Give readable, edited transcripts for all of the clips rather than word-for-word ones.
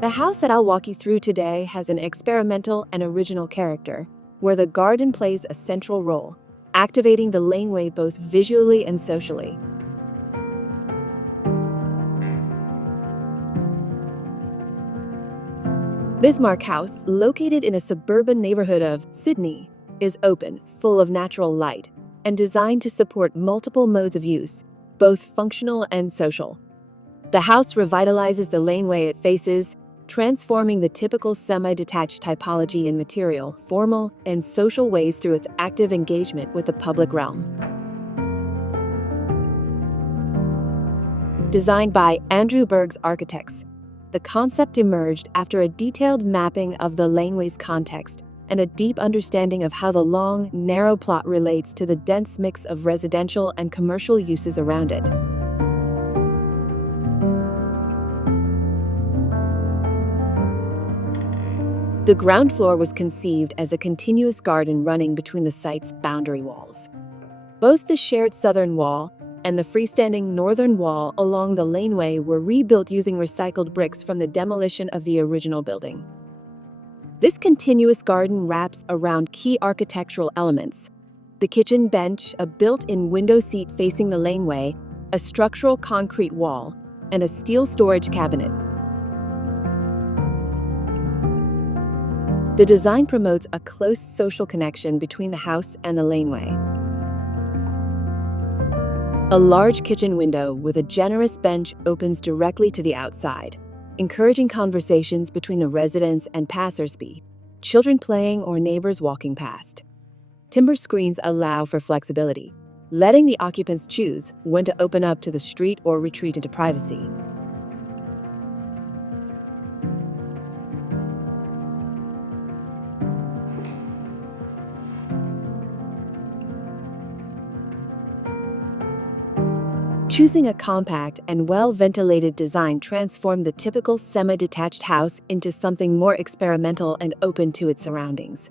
The house that I'll walk you through today has an experimental and original character, where the garden plays a central role, activating the laneway both visually and socially. Bismarck House, located in a suburban neighborhood of Sydney, is open, full of natural light, and designed to support multiple modes of use, both functional and social. The house revitalizes the laneway it faces, transforming the typical semi-detached typology in material, formal, and social ways through its active engagement with the public realm. Designed by Andrew Burges Architects, the concept emerged after a detailed mapping of the laneway's context and a deep understanding of how the long, narrow plot relates to the dense mix of residential and commercial uses around it. The ground floor was conceived as a continuous garden running between the site's boundary walls. Both the shared southern wall and the freestanding northern wall along the laneway were rebuilt using recycled bricks from the demolition of the original building. This continuous garden wraps around key architectural elements: the kitchen bench, a built-in window seat facing the laneway, a structural concrete wall, and a steel storage cabinet. The design promotes a close social connection between the house and the laneway. A large kitchen window with a generous bench opens directly to the outside, encouraging conversations between the residents and passersby, children playing or neighbors walking past. Timber screens allow for flexibility, letting the occupants choose when to open up to the street or retreat into privacy. Choosing a compact and well-ventilated design transformed the typical semi-detached house into something more experimental and open to its surroundings.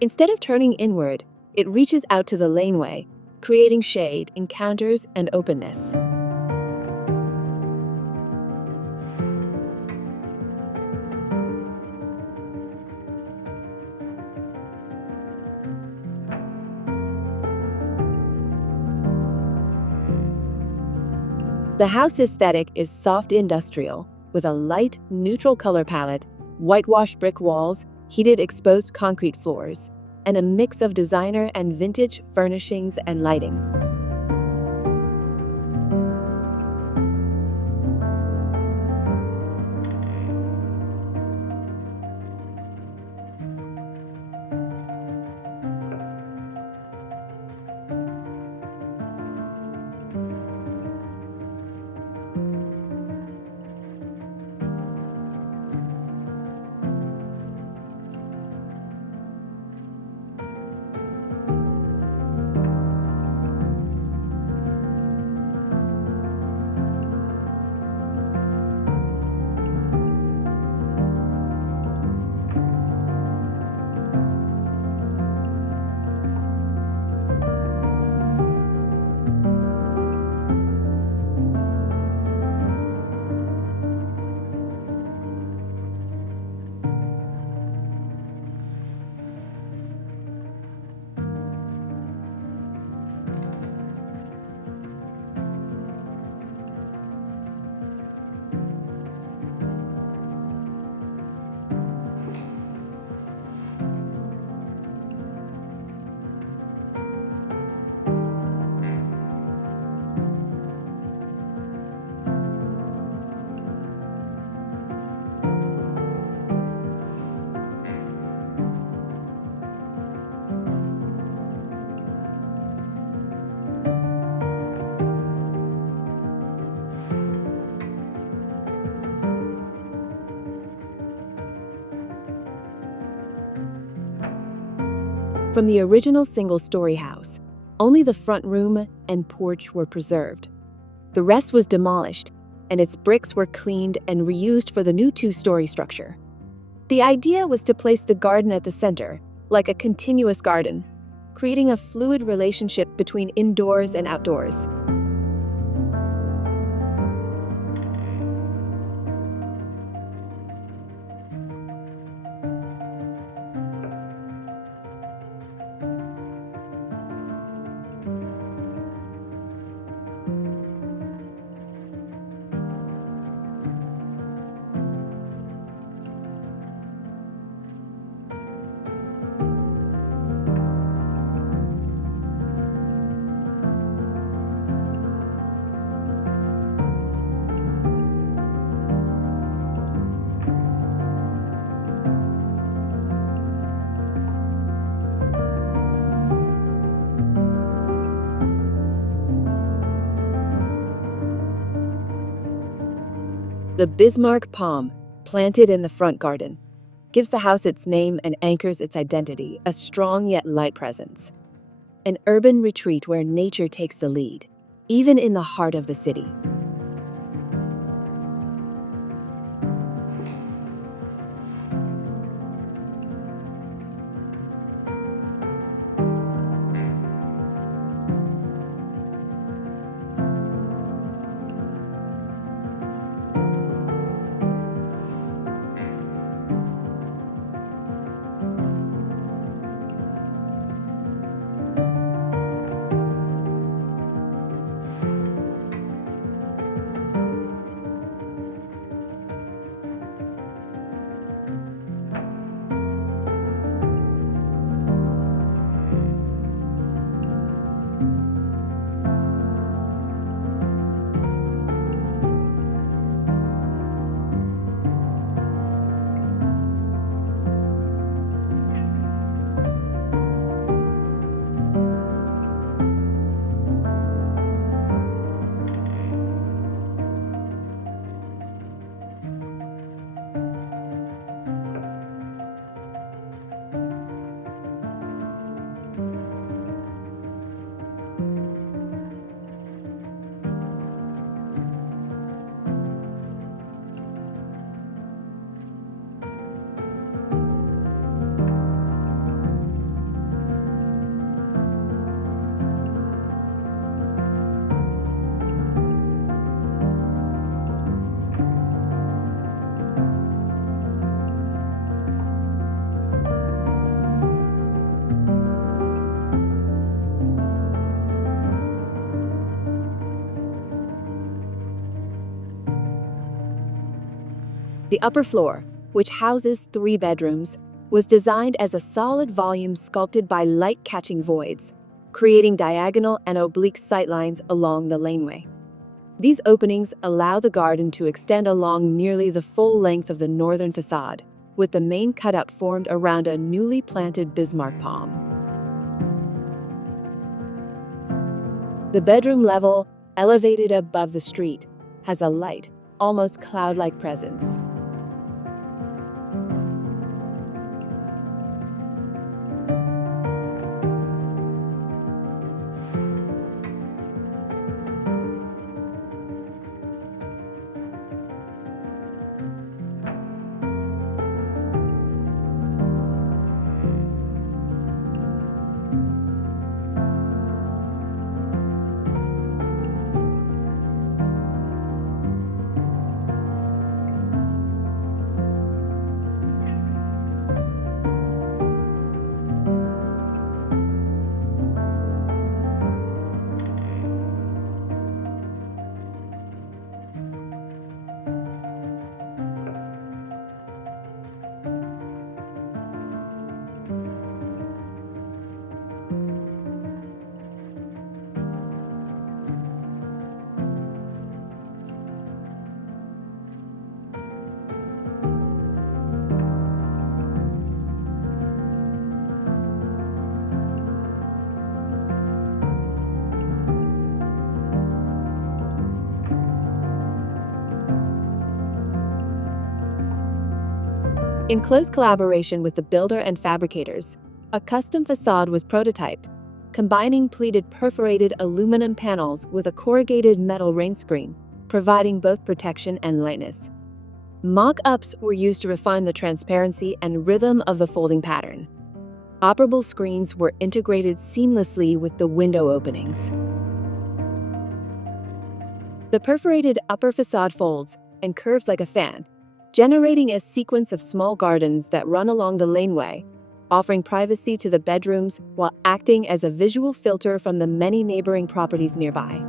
Instead of turning inward, it reaches out to the laneway, creating shade, encounters, and openness. The house aesthetic is soft industrial, with a light, neutral color palette, whitewashed brick walls, heated exposed concrete floors, and a mix of designer and vintage furnishings and lighting. From the original single-story house, only the front room and porch were preserved. The rest was demolished, and its bricks were cleaned and reused for the new two-story structure. The idea was to place the garden at the center, like a continuous garden, creating a fluid relationship between indoors and outdoors. The Bismarck palm, planted in the front garden, gives the house its name and anchors its identity, a strong yet light presence. An urban retreat where nature takes the lead, even in the heart of the city. The upper floor, which houses 3 bedrooms, was designed as a solid volume sculpted by light-catching voids, creating diagonal and oblique sightlines along the laneway. These openings allow the garden to extend along nearly the full length of the northern facade, with the main cutout formed around a newly planted Bismarck palm. The bedroom level, elevated above the street, has a light, almost cloud-like presence. In close collaboration with the builder and fabricators, a custom facade was prototyped, combining pleated perforated aluminum panels with a corrugated metal rain screen, providing both protection and lightness. Mock-ups were used to refine the transparency and rhythm of the folding pattern. Operable screens were integrated seamlessly with the window openings. The perforated upper facade folds and curves like a fan, generating a sequence of small gardens that run along the laneway, offering privacy to the bedrooms while acting as a visual filter from the many neighboring properties nearby.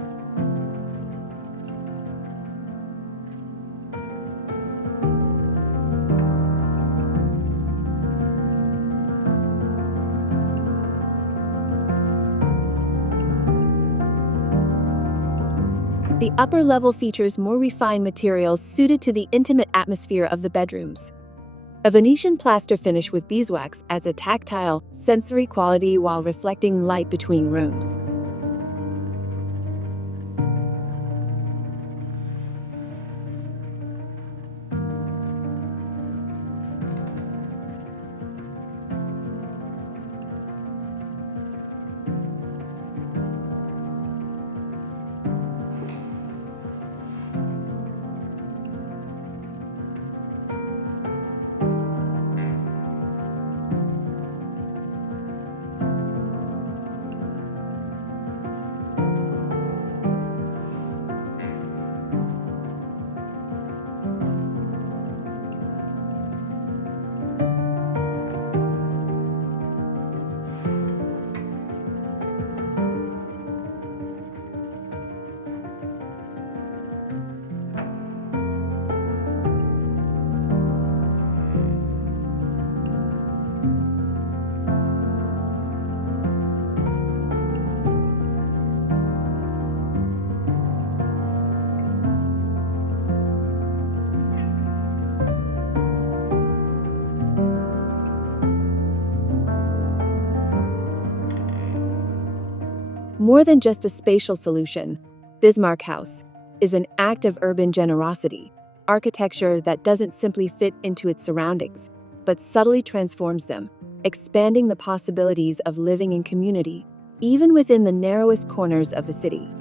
The upper level features more refined materials suited to the intimate atmosphere of the bedrooms. A Venetian plaster finish with beeswax adds a tactile, sensory quality while reflecting light between rooms. More than just a spatial solution, Bismarck House is an act of urban generosity, architecture that doesn't simply fit into its surroundings, but subtly transforms them, expanding the possibilities of living in community, even within the narrowest corners of the city.